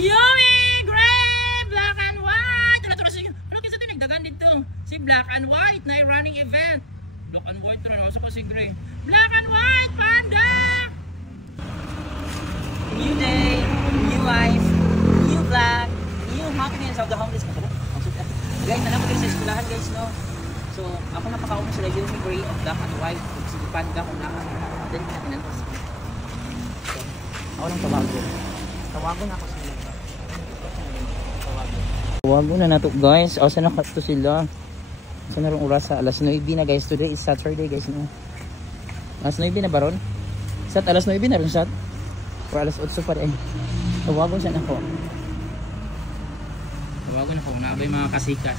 Yummy! Grape! Black and white! Ano kasi ito nagdagan dito? Si Black and White na running event. Black and White rin. Ako sa si Gray. Black and White! Panda! New day, new life, new vlog, new happiness of the homeless. Guys, alam mo guys sa eskwelahan guys, no? So, ako napakauna sila yung Gray of Black and White. Si Panda kung naka. Dali natin ang so, ako lang tawago. Tawago na ako sila. Tawago na nato guys. Asa na to sila? Asa na rin oras sa alas 9 na guys. Today is Saturday guys, no? Alas 9 na ba ron? Sat, alas 9 na rin sat? O alas 8 pa rin. Tawago siya na ko. Tawago na ko. Nabay mga kasikas.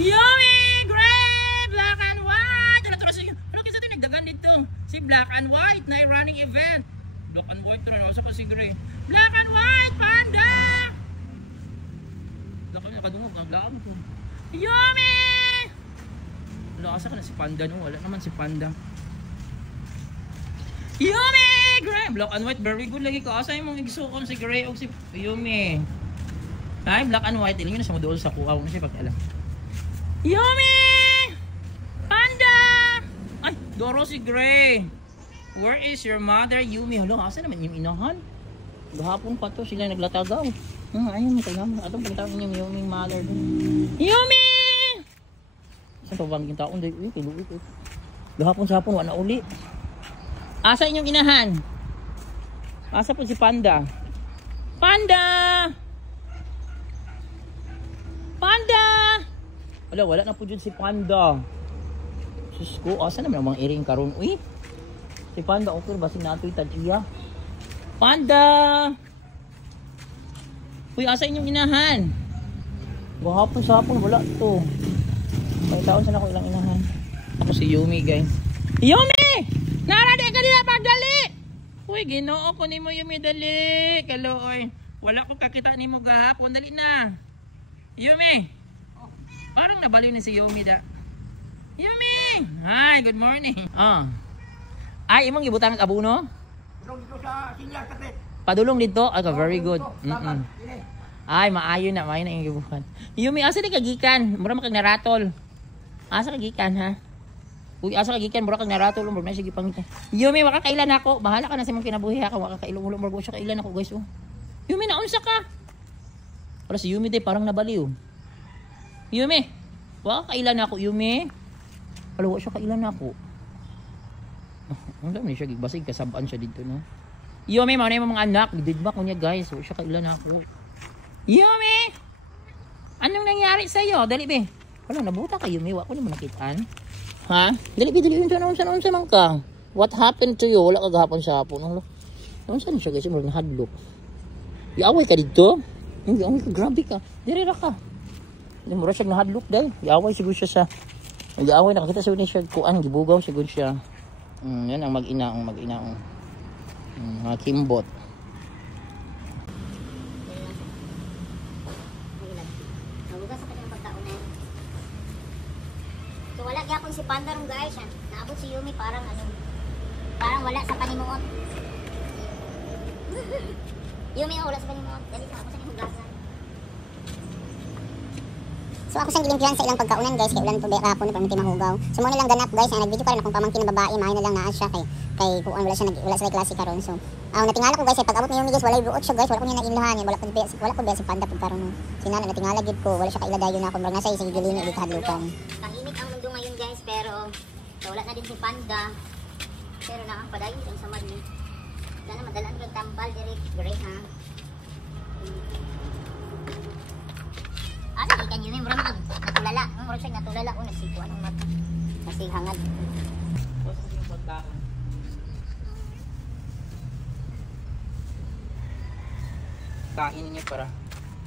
Yummy! Grape! Black and White! Ano kasi ito nagdagan dito? Si Black and White na running event. Black and White rin. Ako sa si Gray. Black and White! Panda! Black and nakadungog. Ang black mo. Yummy! Wala asa ka na si Panda, no? Wala naman si Panda. Yummy! Gray! Black and White. Very good lagi ko. Asa yung mga igisukon si Gray o si Yummy. Ay, Black and White. Iling yun na siya madool sa kuha. Huwag na siya pag-alam. Yummy! Panda! Ay, Doro si Gray. Where is your mother, Yummy? Hala, asa naman yung inahan? Gahapon pa to sila naglatagaw. Ayun, kailangan. Atong pagtawag yung Yummy mother. Yummy! Saan pa bang yung taon? Uy, kiluit. Gahapon sa hapon, wala uli. Asa inyong inahan? Asa po si Panda? Panda! Panda! Wala na po dyan si Panda. Sus ko, asa naman ang mga iring karon? Uy, si Panda, okay ba? Sinato'y tadya. Panda! Uy, asa inyong inahan? Gahapon sa hapon, wala to. May taon sana ko ilang inahan. Ako si Yummy, guys. Yummy! Narade ka nila pagdali! Uy, ginoo ko ni mo Yummy, dali! Kalooy. Wala ko kakita ni mo gahapon, dali na. Yummy! Parang nabaliw na si Yummy da. Yummy! Hi, good morning. Ay, imong gibutang ang abuno? Padulong dito sa sinyal kasi. Padulong dito? Okay, very good. Ay, maayo na yung gibukan. Yummy, asa di kagikan? Mura makag naratol. Asa kagikan, ha? Uy, asa kagikan? Mura kag naratol. Mura na sige pangitan. Yummy, makakailan ako. Bahala ka na sa mong kinabuhi ha. Makakailan mo lang. Siya kailan ako, guys. Oh. Yummy, naunsa ka? Para si Yummy day, parang nabaliw. Yummy, kailan ako, Yummy? Alawa siya, kailan ako? Ang dami siya, basig kasabaan siya dito, no? Yummy, mauna yung mga anak. Didbak ko niya, guys. Alawa siya, kailan ako? Yummy! Anong nangyari sa'yo? Dali, be. Wala, nabuta ka, Yummy. Wala ko naman nakitaan. Ha? Dali, be, dali. Unsa man ka? What happened to you? Wala ka gahapon sa hapon. Unsa na siya, guys? Wala nahadlok. Iaway ka dito? Hindi, grabe ka. Dirira ka. Hindi, mura siya nahadlok, dahil. Iaway siguro siya sa... Iaway, nakakita siguro siya kuan, gibugaw siguro siya. Yan ang mag-inaong. Mga kimbot. So wala gyapon si Panda ron guys. Naabot si Yummy parang wala sa panimuot. Yummy wala sa panimuot. Dali sa ako sa himugasan. So ako sang gilimpihan sa ilang pagkaunan guys kay ulan to hapon na perminti mahugaw. So mo nilang ganap guys na nagvideo pa rin akong pamangkin na babae, mahay na lang naa siya kay kuan wala sa klase karon. So natingala ko guys ay pag-abot ni Yummy guys walay buot siya guys, wala ko niya nainlahan, wala ko si Panda pud karon. Sinana natingala gid ko, wala siya kailadayon na ako murag nasa isig gilini di kahadlukan. Kainit ang mundo ngayon guys pero wala na din si Panda. Pero na ang padayon sa Mali. Sana madalaan ko tambal direct Gray ha. Asa ikan yun yung murang natulala. Murang siya natulala ko nagsipo anong mata. Nasighangad. Kain niya para.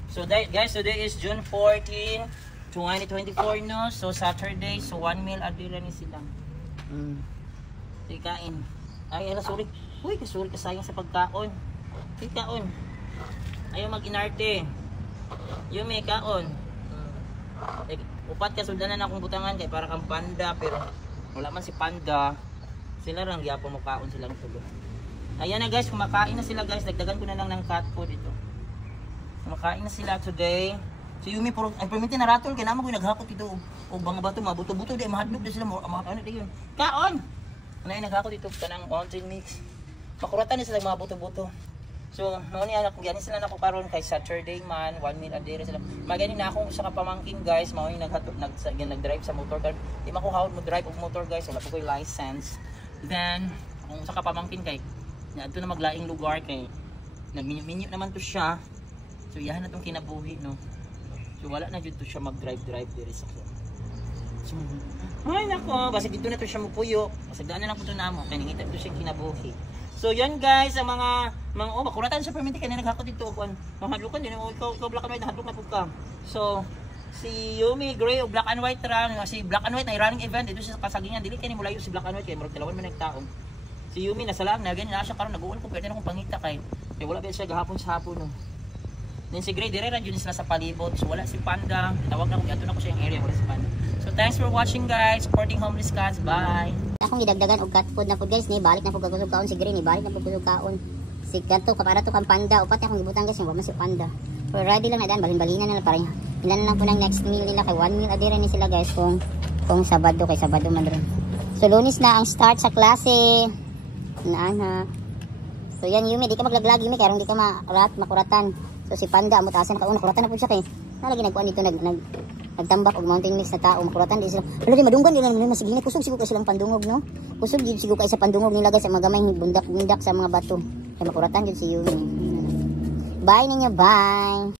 So guys, today is June 14, 2024 no. So Saturday, so 1 meal a day lang sila. Kain. Ay, sorry. Uy, sorry ka sayang sa pagkaon. Kaon. Ayaw mag-inarte. Yummy, kaon. Upat ka suldanan akong butangan kay para kang Panda pero wala man si Panda. Sila lang gyapon mo kaon silang tulo. Ayan na guys, kumakain na sila guys. Dagdagan ko na lang ng cat food ito. Makain na sila today. Si Yumi puro ay perminti na ratol kay namo ko naghakot ito og mga bato mabuto-buto di mahadlok di sila mga ano di yun. Kaon. Nay naghakot ito kanang mountain mix. Makuratan ni sila mga buto-buto. So mao ni anak gani sila nako karon kay Saturday man 1 meal a day sila. Magani na akong sa kapamangkin guys mao ni nag-drive sa motor car. Di makuhawod mo drive og motor guys wala pa koy license. Then kung sa kapamangkin kay adto na maglaing lugar kay nagminyo naman to siya. So iyahan na tong kinabuhi no. So wala na jud to siya mag-drive diri sa. So, ay nako, basta dito na to siya mupuyo. Basta daan na lang po to namo kay nangita to siya kinabuhi. So yan guys, ang mga makuratan sa perminti kanina naghakot dito kon. Mahadlukan din ikaw black and white nahadlok na pud ka. So si Yumi Gray o Black and White ra, si Black and White na running event dito sa Kasagingan dili kay ni mulayo si Black and White kay murag dalawan man nagtaong. Si Yumi nasa lang na gani na siya karon nag-uon ko pwede na kong pangita kay wala ba siya gahapon sa hapon no. Then si Gray dire ra jud sila sa palibot. So wala si Panda. Tawag na ko ato na ko sa area wala si Panda. So thanks for watching guys. Supporting homeless cats. Bye. Akong gidagdagan og cat food na pud guys ni balik na pud kagusog kaon si Green ni balik na pud kagusog kaon. Si kanto para to kang Panda upat akong gibutan guys wa man si Panda. So ready lang na dan balin-balinan na para ilan lang po ng next meal nila kay 1 meal a day ni sila guys kung Sabado kay Sabado man rin. So Lunes na ang start sa klase. Ana. So yan Yumi di ka maglaglag Yumi kay aron di ka makuratan. So si Panda amot asan kauna kuratan na pud siya kay nalagi nagkuan dito nagtambak og mountain mix na tao makuratan di sila. Wala di madunggan di na masigini kusog siguro kay silang pandungog no. Kusog gid siguro kay sa pandungog nila guys sa mga gamay bundak sa mga bato. Kay makuratan gid si Yumi. Bye ninyo, bye.